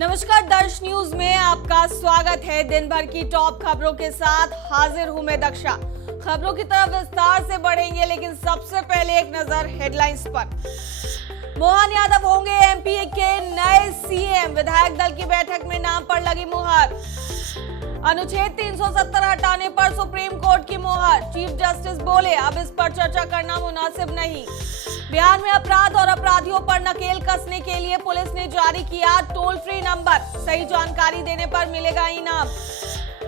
नमस्कार, दर्श न्यूज में आपका स्वागत है। दिन भर की टॉप खबरों के साथ हाजिर हूं मैं दक्षा। खबरों की तरफ विस्तार से बढ़ेंगे, लेकिन सबसे पहले एक नजर हेडलाइंस पर। मोहन यादव होंगे एमपी के नए सीएम, विधायक दल की बैठक में नाम पर लगी मुहर। अनुच्छेद 370 हटाने पर सुप्रीम कोर्ट की मुहर, चीफ जस्टिस बोले अब इस पर चर्चा करना मुनासिब नहीं। बिहार में अपराध और अपराधियों पर नकेल कसने के लिए पुलिस ने जारी किया टोल फ्री नंबर, सही जानकारी देने पर मिलेगा इनाम।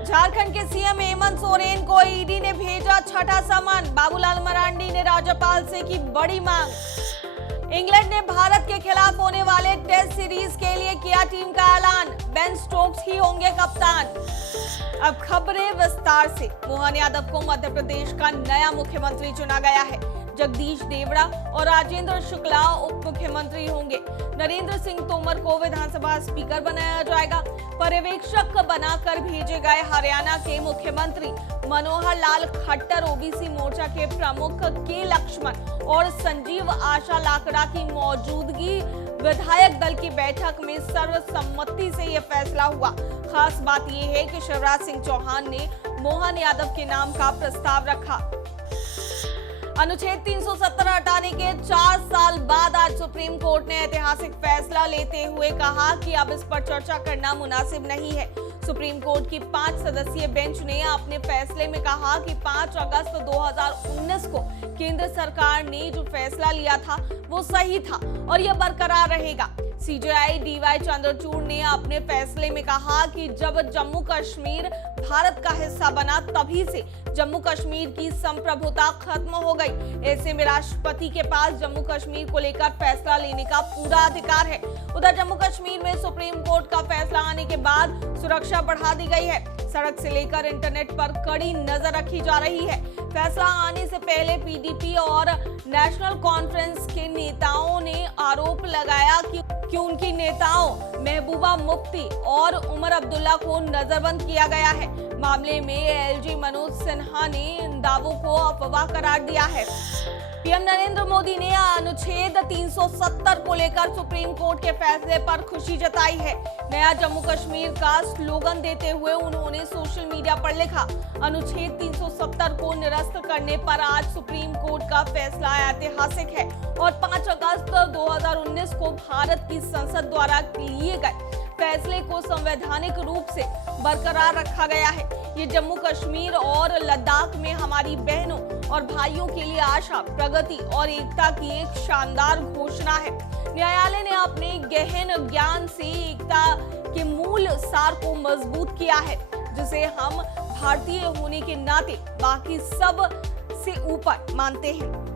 झारखंड के सीएम हेमंत सोरेन को ईडी ने भेजा छठा समन, बाबूलाल मरांडी ने राज्यपाल से की बड़ी मांग। इंग्लैंड ने भारत के खिलाफ होने वाले टेस्ट सीरीज के लिए किया टीम का ऐलान, बेन स्टोक्स ही होंगे कप्तान। अब खबरें विस्तार से। मोहन यादव को मध्य प्रदेश का नया मुख्यमंत्री चुना गया है। जगदीश देवड़ा और राजेंद्र शुक्ला उप मुख्यमंत्री होंगे। नरेंद्र सिंह तोमर को विधानसभा स्पीकर बनाया जाएगा। पर्यवेक्षक बनाकर भेजे गए हरियाणा के मुख्यमंत्री मनोहर लाल खट्टर ओबीसी मोर्चा के प्रमुख के लक्ष्मण और संजीव आशा लाकड़ा की मौजूदगी विधायक दल की बैठक में सर्वसम्मति से यह फैसला हुआ। खास बात यह है कि शिवराज सिंह चौहान ने मोहन यादव के नाम का प्रस्ताव रखा। अनुच्छेद 370 हटाने के 4 साल बाद आज सुप्रीम कोर्ट ने ऐतिहासिक फैसला लेते हुए कहा कि अब इस पर चर्चा करना मुनासिब नहीं है। सुप्रीम कोर्ट की 5 सदस्यीय बेंच ने अपने फैसले में कहा कि 5 अगस्त 2019 को केंद्र सरकार ने जो फैसला लिया था वो सही था और यह बरकरार रहेगा। सीजेआई डीवाई चंद्रचूड़ ने अपने फैसले में कहा कि जब जम्मू कश्मीर भारत का हिस्सा बना तभी से जम्मू कश्मीर की संप्रभुता खत्म हो गई। ऐसे में राष्ट्रपति के पास जम्मू कश्मीर को लेकर फैसला लेने का पूरा अधिकार है। उधर जम्मू कश्मीर में सुप्रीम कोर्ट का फैसला आने के बाद सुरक्षा बढ़ा दी गई है। सड़क से लेकर इंटरनेट पर कड़ी नजर रखी जा रही है। फैसला आने से पहले पीडीपी और नेशनल कॉन्फ्रेंस के नेताओं ने आरोप लगाया कि उनकी नेताओं महबूबा मुफ्ती और उमर अब्दुल्ला को नजरबंद किया गया है। मामले में एलजी मनोज सिन्हा ने इन दावों को अफवाह करार दिया है। पीएम नरेंद्र मोदी ने अनुच्छेद 370 को लेकर सुप्रीम कोर्ट के फैसले पर खुशी जताई है। नया जम्मू कश्मीर का स्लोगन देते हुए उन्होंने सोशल मीडिया पर लिखा, अनुच्छेद 370 को निरस्त करने पर आज सुप्रीम कोर्ट का फैसला ऐतिहासिक है और 5 अगस्त 2019 को भारत की संसद द्वारा लिए गए फैसले को संवैधानिक रूप से बरकरार रखा गया है। ये जम्मू कश्मीर और लद्दाख में हमारी बहनों और भाइयों के लिए आशा, प्रगति और एकता की एक शानदार घोषणा है। न्यायालय ने अपने गहन ज्ञान से एकता के मूल सार को मजबूत किया है, जिसे हम भारतीय होने के नाते बाकी सब से ऊपर मानते हैं।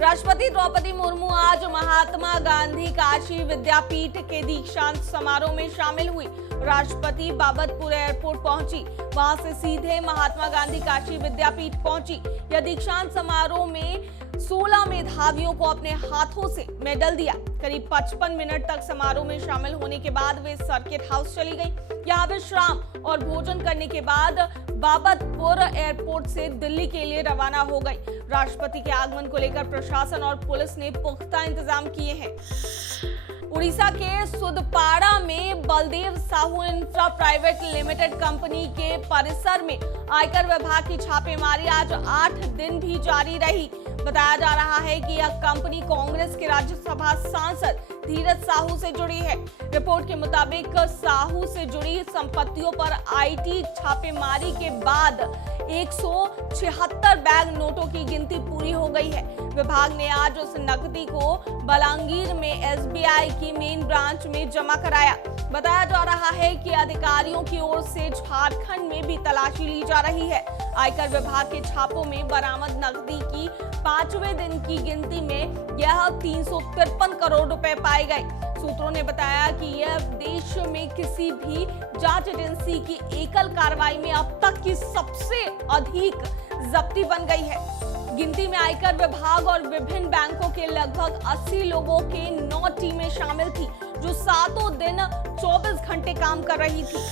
राष्ट्रपति द्रौपदी मुर्मू आज महात्मा गांधी काशी विद्यापीठ के दीक्षांत समारोह में शामिल हुई। राष्ट्रपति बाबतपुर एयरपोर्ट पहुंची, वहां से सीधे महात्मा गांधी काशी विद्यापीठ पहुंची। यह दीक्षांत समारोह में 16 मेधावियों को अपने हाथों से मेडल दिया। करीब 55 मिनट तक समारोह में शामिल होने के बाद वे सर्किट हाउस चली गई। यहाँ विश्राम और भोजन करने के बाद बाबतपुर एयरपोर्ट से दिल्ली के लिए रवाना हो गई। राष्ट्रपति के आगमन को लेकर प्रशासन और पुलिस ने पुख्ता इंतजाम किए हैं। उड़ीसा के सुदपाड़ा में Baldev Sahu infra private limited company के परिसर में आयकर विभाग की छापेमारी आज 8 दिन भी जारी रही। बताया जा रहा है कि यह कंपनी कांग्रेस के राज्यसभा सांसद धीरज साहू से जुड़ी है। रिपोर्ट के मुताबिक साहू से जुड़ी संपत्तियों पर आईटी छापेमारी के बाद 176 बैग नोटों की गिनती पूरी हो गई है। विभाग ने आज उस नकदी को बलांगीर में एसबीआई की मेन ब्रांच में जमा कराया। बताया जा रहा है कि अधिकारियों की ओर से झारखंड में भी तलाशी ली जा रही है। आयकर विभाग के छापों में बरामद नकदी की 5वें दिन की गिनती में यह 353 करोड़ रुपए पाए गए। सूत्रों ने बताया कि यह देश में किसी भी जांच एजेंसी की एकल कार्रवाई में अब तक की सबसे अधिक जब्ती बन गई है। गिनती में आयकर विभाग और विभिन्न बैंकों के लगभग 80 लोगों के 9 टीमें शामिल थी, जो 7 दिन 24 घंटे काम कर रही थी।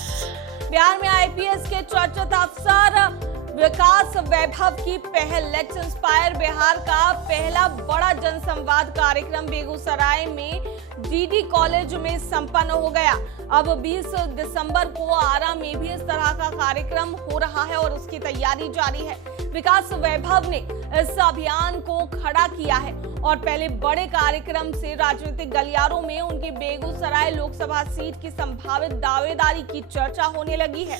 बिहार में आईपीएस के चर्चित अफसर विकास वैभव की पहल लेट्स इंस्पायर बिहार का पहला बड़ा जनसंवाद कार्यक्रम बेगूसराय में डीडी कॉलेज में संपन्न हो गया। अब 20 दिसंबर को आरा में भी इस तरह का कार्यक्रम हो रहा है और उसकी तैयारी जारी है। विकास वैभव ने इस अभियान को खड़ा किया है और पहले बड़े कार्यक्रम से राजनीतिक गलियारों में उनकी बेगूसराय लोकसभा सीट की संभावित दावेदारी की चर्चा होने लगी है।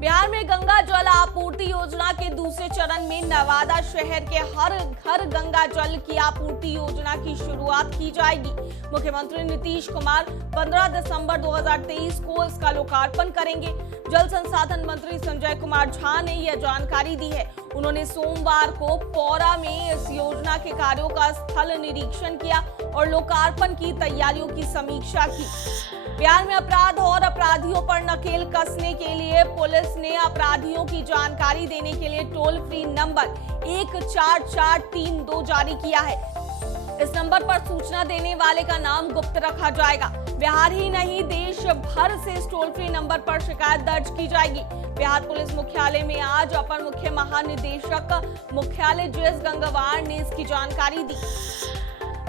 बिहार में गंगा जल आपूर्ति योजना के दूसरे चरण में नवादा शहर के हर घर गंगा जल की आपूर्ति योजना की शुरुआत की जाएगी। मुख्यमंत्री नीतीश कुमार 15 दिसंबर 2023 को इसका लोकार्पण करेंगे। जल संसाधन मंत्री संजय कुमार झा ने यह जानकारी दी है। उन्होंने सोमवार को पौरा में इस योजना के कार्यों का स्थल निरीक्षण किया और लोकार्पण की तैयारियों की समीक्षा की। बिहार में अपराध और अपराधियों पर नकेल कसने के लिए पुलिस ने अपराधियों की जानकारी देने के लिए टोल फ्री नंबर 14432 जारी किया है। इस नंबर पर सूचना देने वाले का नाम गुप्त रखा जाएगा। बिहार ही नहीं देश भर से इस टोल फ्री नंबर पर शिकायत दर्ज की जाएगी। बिहार पुलिस मुख्यालय में आज अपर मुख्य महानिदेशक मुख्यालय JS गंगवार ने इसकी जानकारी दी।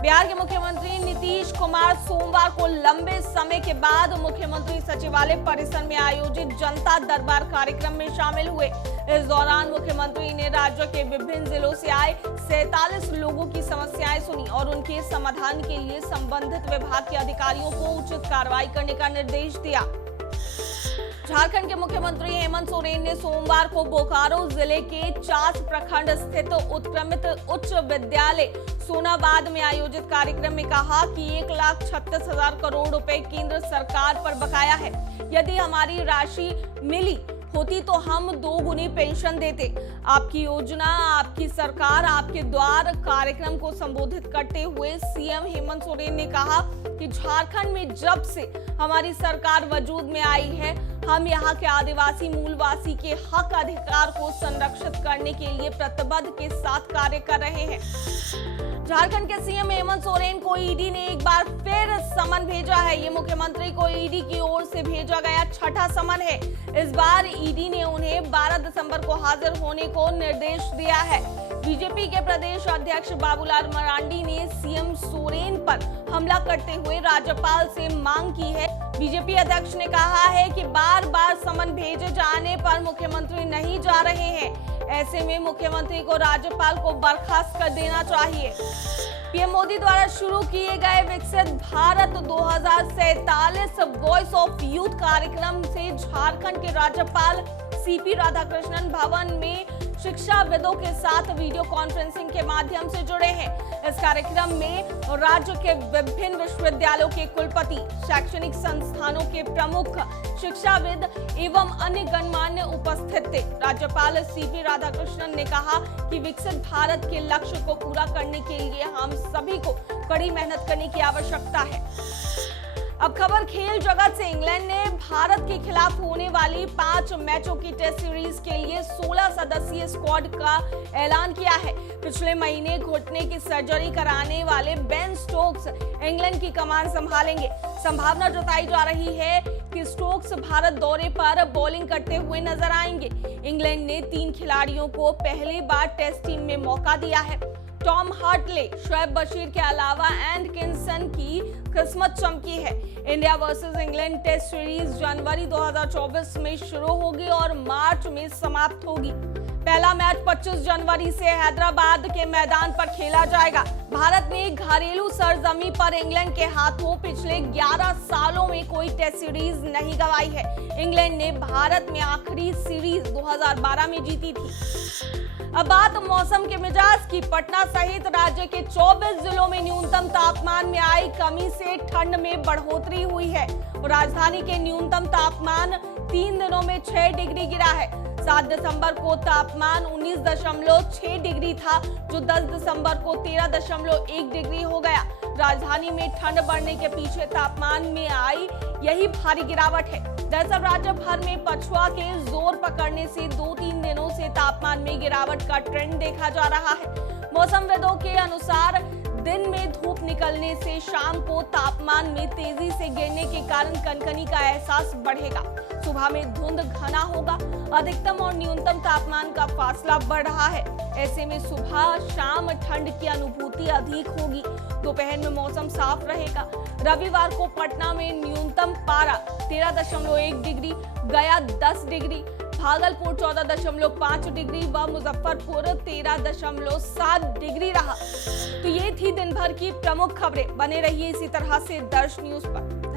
बिहार के मुख्यमंत्री नीतीश कुमार सोमवार को लंबे समय के बाद मुख्यमंत्री सचिवालय परिसर में आयोजित जनता दरबार कार्यक्रम में शामिल हुए। इस दौरान मुख्यमंत्री ने राज्य के विभिन्न जिलों से आए 47 लोगों की समस्याएं सुनी और उनके समाधान के लिए संबंधित विभाग के अधिकारियों को उचित कार्रवाई करने का निर्देश दिया। झारखंड के मुख्यमंत्री हेमंत सोरेन ने सोमवार को बोकारो जिले के चास प्रखंड स्थित उत्क्रमित उच्च विद्यालय सोनाबाद में आयोजित कार्यक्रम में कहा कि 1,36,000 करोड़ रुपए केंद्र सरकार पर बकाया है। यदि हमारी राशि मिली होती तो हम 2 गुनी पेंशन देते। आपकी योजना आपकी सरकार आपके द्वार कार्यक्रम को संबोधित करते हुए सीएम हेमंत सोरेन ने कहा कि झारखंड में जब से हमारी सरकार वजूद में आई है हम यहाँ के आदिवासी मूलवासी के हक अधिकार को संरक्षित करने के लिए प्रतिबद्ध के साथ कार्य कर रहे हैं। झारखंड के सीएम हेमंत सोरेन को ईडी ने एक बार फिर समन भेजा है। ये मुख्यमंत्री को ईडी की ओर से भेजा गया 6ठा समन है। इस बार ईडी ने उन्हें 12 दिसंबर को हाजिर होने को निर्देश दिया है। बीजेपी के प्रदेश अध्यक्ष बाबूलाल मरांडी ने सीएम सोरेन पर हमला करते हुए राज्यपाल से मांग की है। बीजेपी अध्यक्ष ने कहा है कि बार बार समन भेजे जाने पर मुख्यमंत्री नहीं जा रहे हैं। ऐसे में मुख्यमंत्री को राज्यपाल को बर्खास्त कर देना चाहिए। पीएम मोदी द्वारा शुरू किए गए विकसित भारत 2047 वॉइस ऑफ यूथ कार्यक्रम से झारखंड के राज्यपाल सीपी राधाकृष्णन भवन में शिक्षाविदों के साथ वीडियो कॉन्फ्रेंसिंग के माध्यम से जुड़े हैं। इस कार्यक्रम में राज्य के विभिन्न विश्वविद्यालयों के कुलपति, शैक्षणिक संस्थानों के प्रमुख, शिक्षाविद एवं अन्य गणमान्य उपस्थित थे। राज्यपाल सीपी राधाकृष्णन ने कहा कि विकसित भारत के लक्ष्य को पूरा करने के लिए हम सभी को कड़ी मेहनत करने की आवश्यकता है। अब खबर खेल जगत से। इंग्लैंड ने भारत के खिलाफ होने वाली 5 मैचों की टेस्ट सीरीज के लिए 16 सदस्यीय स्क्वाड का ऐलान किया है। पिछले महीने घुटने की सर्जरी कराने वाले बेन स्टोक्स इंग्लैंड की कमान संभालेंगे। संभावना जताई जा रही है कि स्टोक्स भारत दौरे पर बॉलिंग करते हुए नजर आएंगे। इंग्लैंड ने 3 खिलाड़ियों को पहली बार टेस्ट टीम में मौका दिया है। टॉम हार्टले, शोएब बशीर के अलावा एंडकिंसन की किस्मत चमकी है। India versus England test series जनवरी 2024 में शुरू होगी और मार्च में समाप्त होगी। पहला मैच 25 जनवरी से हैदराबाद के मैदान पर खेला जाएगा। भारत ने घरेलू सरजमी पर इंग्लैंड के हाथों पिछले 11 सालों में कोई टेस्ट सीरीज नहीं गंवाई है। इंग्लैंड ने भारत में आखिरी सीरीज 2012 में जीती थी। अब बात मौसम के मिजाज की। पटना सहित राज्य के 24 जिलों में न्यूनतम तापमान में आई कमी से ठंड में बढ़ोतरी हुई है। राजधानी के न्यूनतम तापमान 3 दिनों में 6 डिग्री गिरा है। 7 दिसंबर को तापमान 19.6 डिग्री था, जो 10 दिसंबर को 13.1 डिग्री हो गया। राजधानी में ठंड बढ़ने के पीछे तापमान में आई यही भारी गिरावट है। दरअसल राज्य भर में पछुआ के जोर पकड़ने से 2-3 दिनों से तापमान में गिरावट का ट्रेंड देखा जा रहा है। मौसमविदों के अनुसार दिन में धूप निकलने से शाम को तापमान में तेजी से गिरने के कारण कनकनी का एहसास बढ़ेगा। सुबह में धुंध घना होगा। अधिकतम और न्यूनतम तापमान का फासला बढ़ रहा है। ऐसे में सुबह शाम ठंड की अनुभूति अधिक होगी। दोपहर में मौसम साफ रहेगा। रविवार को पटना में न्यूनतम पारा 13.1 डिग्री, गया 10 डिग्री, भागलपुर 14.5 डिग्री व मुजफ्फरपुर 13.7 डिग्री रहा। तो ये थी दिन भर की प्रमुख खबरें। बने रहिए इसी तरह से दर्श न्यूज पर।